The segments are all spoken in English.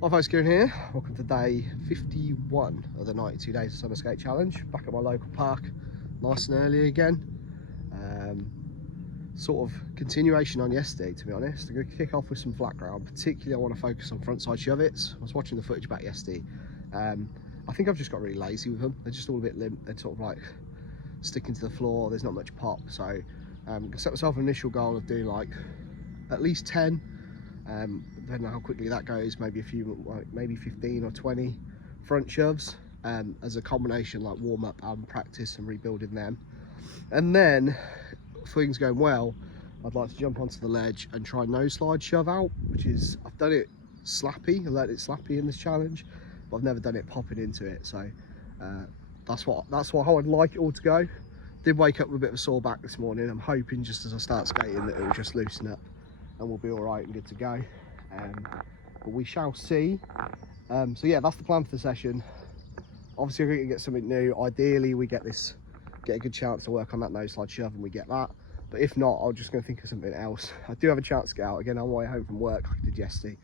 Hi folks, Kieran here. Welcome to day 51 of the 92 Days of Summer Skate Challenge. Back at my local park, nice and early again. Sort of continuation on yesterday, to be honest. I'm going to kick off with some flat ground. Particularly, I want to focus on frontside shove-its. I was watching the footage back yesterday. I think I've just got really lazy with them. They're just all a bit limp. They're sort of like sticking to the floor. There's not much pop. So I set myself an initial goal of doing like at least 10. Depending on how quickly that goes, maybe a few, like maybe 15 or 20 front shoves as a combination, like warm up and practice and rebuilding them. And then, if things going well, I'd like to jump onto the ledge and try Noseslide Shuv out, which is, I've done it slappy, I let it slappy in this challenge, but I've never done it popping into it. So that's how I'd like it all to go. Did wake up with a bit of a sore back this morning. I'm hoping just as I start skating that it'll just loosen up and we'll be all right and good to go. But we shall see. So yeah, that's the plan for the session. Obviously we're going to get something new. Ideally we get a good chance to work on that Noseslide Shuv and we get that. But if not, I'm just going to think of something else. I do have a chance to get out again on my way home from work like I did yesterday,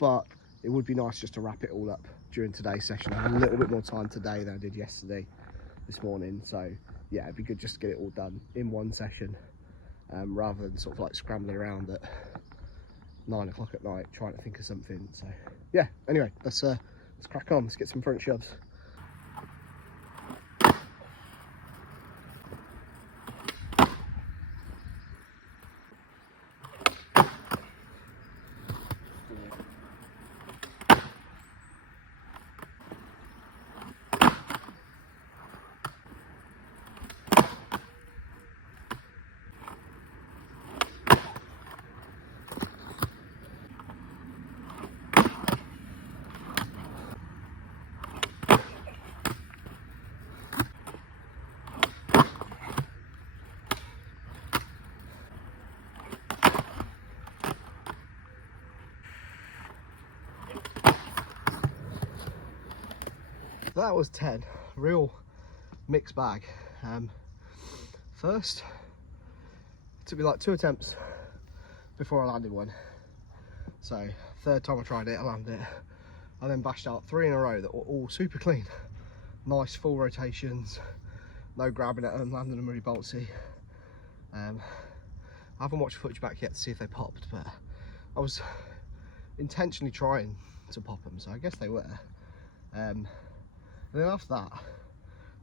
but it would be nice just to wrap it all up during today's session. I had a little bit more time today than I did yesterday, this morning. So yeah, it'd be good just to get it all done in one session, rather than sort of like scrambling around at 9 o'clock at night trying to think of something. So yeah, anyway, let's crack on. Let's get some front shoves. That was 10, real mixed bag. First, it took me like 2 attempts before I landed one. So third time I tried it, I landed it. I then bashed out 3 in a row that were all super clean. Nice full rotations, no grabbing at them, landing them really boltsy. I haven't watched footage back yet to see if they popped, but I was intentionally trying to pop them, so I guess they were. And then after that,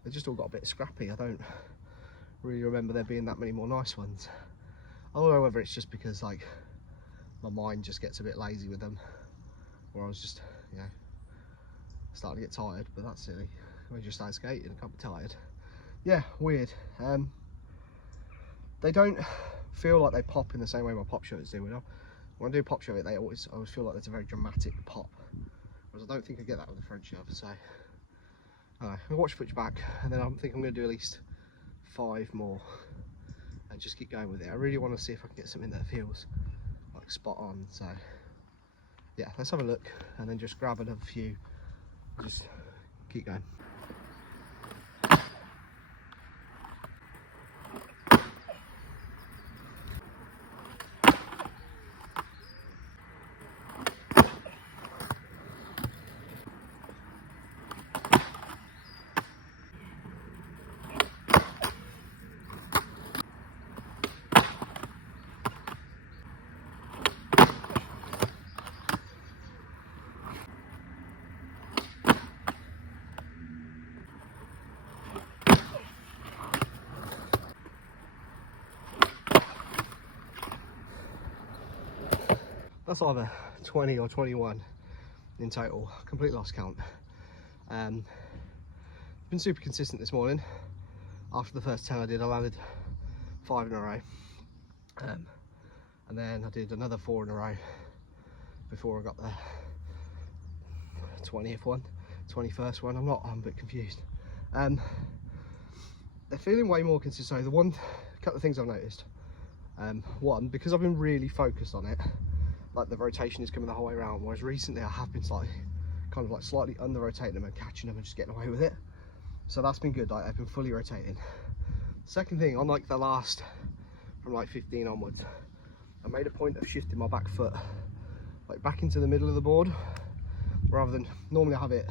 they just all got a bit scrappy. I don't really remember there being that many more nice ones. I don't know whether it's just because like my mind just gets a bit lazy with them, or I was just, you know, starting to get tired, but that's silly. When you just start skating, I can't be tired. Yeah, weird. They don't feel like they pop in the same way my pop shirts do. When I do pop shirt, I always feel like there's a very dramatic pop, whereas I don't think I get that with the front shove. So I'll watch footage back, and then I think I'm going to do at least 5 more and just keep going with it. I really want to see if I can get something that feels like spot on. So yeah, let's have a look and then just grab another few and just keep going. That's either 20 or 21 in total. Completely lost count. Been super consistent this morning. After the first 10 I did, I landed 5 in a row. And then I did another 4 in a row before I got the 20th one, 21st one. I'm a bit confused. They're feeling way more consistent. So the couple of things I've noticed. One, because I've been really focused on it, like the rotation is coming the whole way around, whereas recently I have been slightly under rotating them and catching them and just getting away with it. So that's been good. Like I've been fully rotating. Second thing, on like the last, from like 15 onwards, I made a point of shifting my back foot like back into the middle of the board. rather than normally I have it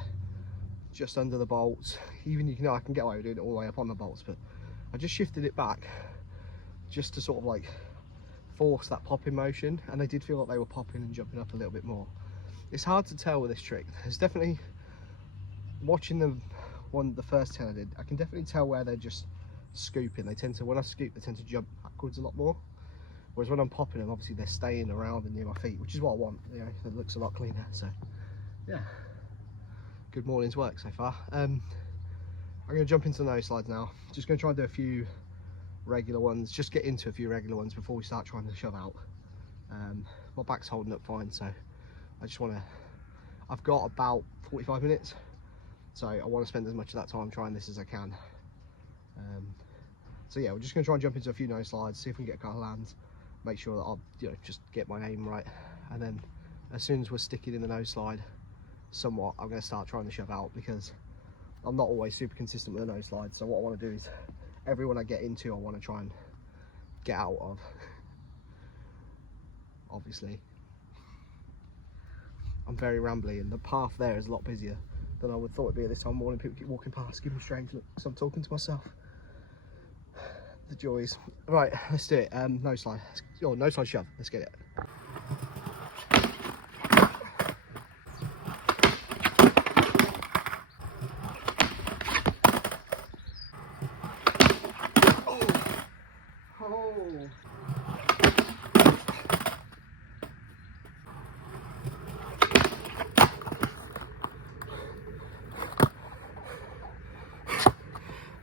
just under the bolts. Even, you know, I can get away with doing it all the way up on the bolts, but I just shifted it back just to sort of like force that popping motion, and they did feel like they were popping and jumping up a little bit more. It's hard to tell with this trick. There's definitely, watching them, the first 10 I did, I can definitely tell where they're just scooping. They tend to, when I scoop, they tend to jump backwards a lot more, whereas when I'm popping them, obviously they're staying around and near my feet, which is what I want. You know, it looks a lot cleaner. So yeah, good morning's work so far. I'm going to jump into the nose slides now. Just going to try and do a few regular ones, just get into a few regular ones before we start trying to shove out. My back's holding up fine, so I just want to, I've got about 45 minutes, so I want to spend as much of that time trying this as I can. So yeah, we're just going to try and jump into a few nose slides, see if we can get a couple of lands, make sure that I'll, you know, just get my aim right, and then as soon as we're sticking in the nose slide somewhat, I'm going to start trying to shove out, because I'm not always super consistent with the nose slide. So what I want to do is, everyone I get into, I want to try and get out of. Obviously, I'm very rambly, and the path there is a lot busier than I would thought it'd be at this time of morning. People keep walking past, giving me strange looks. I'm talking to myself. The joys. Right, let's do it. Nose slide. Oh, nose slide shove. Let's get it.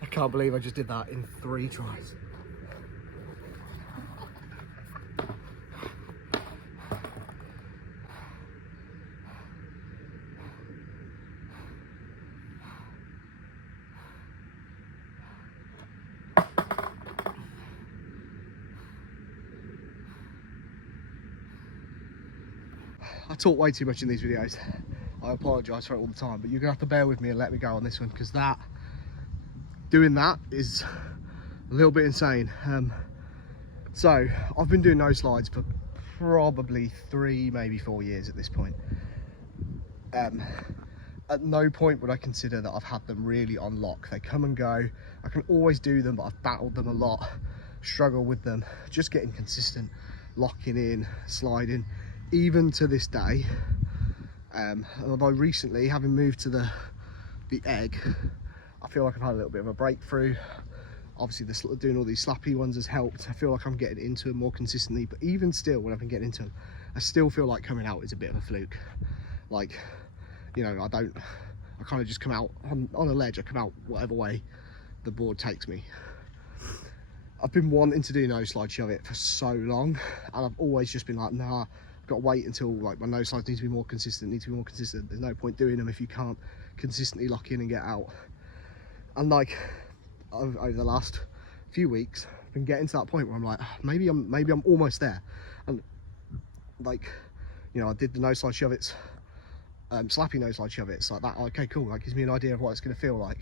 I can't believe I just did that in 3 tries. I talk way too much in these videos. I apologise for it all the time, but you're gonna have to bear with me and let me go on this one, because doing that is a little bit insane. So I've been doing nose slides for probably 3, maybe 4 years at this point. At no point would I consider that I've had them really on lock. They come and go. I can always do them, but I've battled them a lot, struggle with them, just getting consistent, locking in, sliding, even to this day. Although recently, having moved to the egg, I feel like I've had a little bit of a breakthrough. Obviously, doing all these slappy ones has helped. I feel like I'm getting into them more consistently, but even still, when I've been getting into them, I still feel like coming out is a bit of a fluke. Like, you know, I kind of just come out on a ledge. I come out whatever way the board takes me. I've been wanting to do Noseslide Shuv it for so long, and I've always just been like, nah, I've got to wait until like my nose slides need to be more consistent, There's no point doing them if you can't consistently lock in and get out. And like over the last few weeks, I've been getting to that point where I'm like, maybe I'm almost there. And like, you know, I did the Noseslide Shuv it's, slappy Noseslide Shuv it's like that. Okay, cool. That gives me an idea of what it's going to feel like.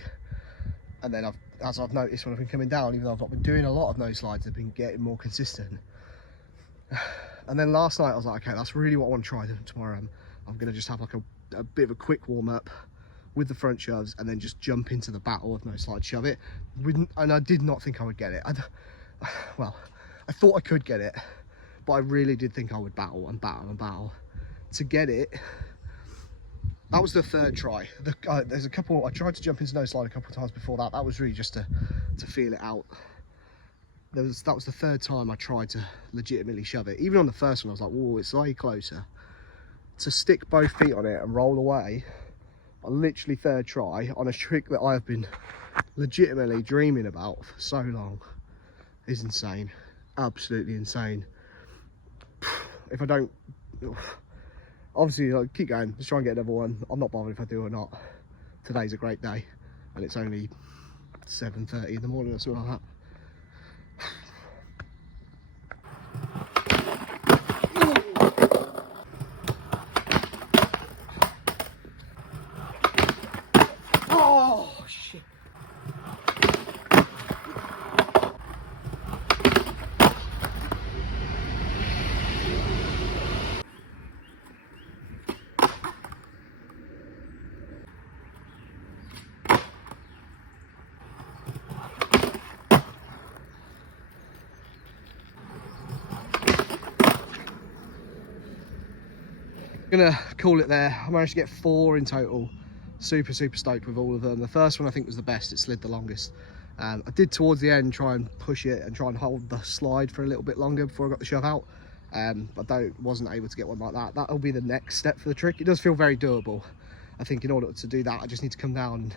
And then as I've noticed when I've been coming down, even though I've not been doing a lot of nose slides, I've been getting more consistent. And then last night I was like, okay, that's really what I want to try tomorrow. I'm going to just have like a bit of a quick warm up with the front shoves, and then just jump into the battle of Noseslide Shuv it. And I did not think I would get it. Well, I thought I could get it, but I really did think I would battle and battle and battle to get it. That was the 3rd try. There's a couple, I tried to jump into Noseslide a couple of times before that. That was really just to feel it out. That was the 3rd time I tried to legitimately shove it. Even on the first one, I was like, whoa, it's slightly closer. To stick both feet on it and roll away, on literally 3rd try, on a trick that I have been legitimately dreaming about for so long, is insane. Absolutely insane. If I don't, obviously, like, keep going, just try and get another one. I'm not bothered if I do or not. Today's a great day, and it's only 7:30 in the morning or something like that. Oh shit. gonna call it there. I managed to get 4 in total. Super stoked with all of them. The first one I think was the best. It slid the longest. I did towards the end try and push it and try and hold the slide for a little bit longer before I got the shove out. But wasn't able to get one like that. That'll be the next step for the trick. It does feel very doable. I think in order to do that, I just need to come down and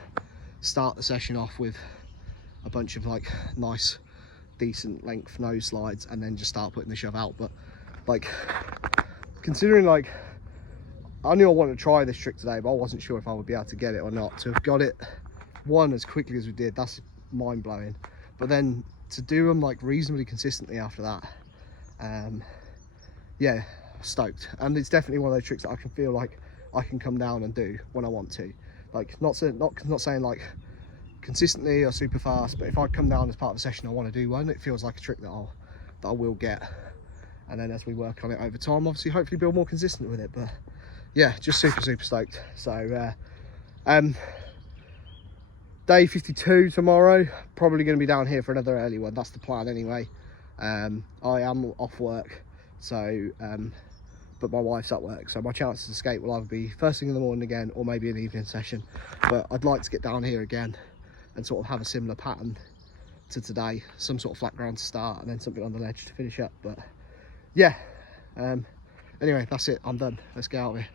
start the session off with a bunch of like nice, decent length nose slides, and then just start putting the shove out. But like, considering like, I knew I wanted to try this trick today, but I wasn't sure if I would be able to get it or not. To have got it one as quickly as we did, that's mind-blowing. But then to do them like reasonably consistently after that, yeah, stoked. And it's definitely one of those tricks that I can feel like I can come down and do when I want to. Like, not saying like consistently or super fast, but if I come down as part of a session I want to do one, it feels like a trick that I will get. And then as we work on it over time, obviously hopefully build more consistent with it. But yeah, just super stoked. So day 52 tomorrow, probably going to be down here for another early one. That's the plan anyway. I am off work, so but my wife's at work, so my chances to skate will either be first thing in the morning again, or maybe an evening session. But I'd like to get down here again and sort of have a similar pattern to today, some sort of flat ground to start and then something on the ledge to finish up. But yeah, anyway, that's it, I'm done. Let's get out of here.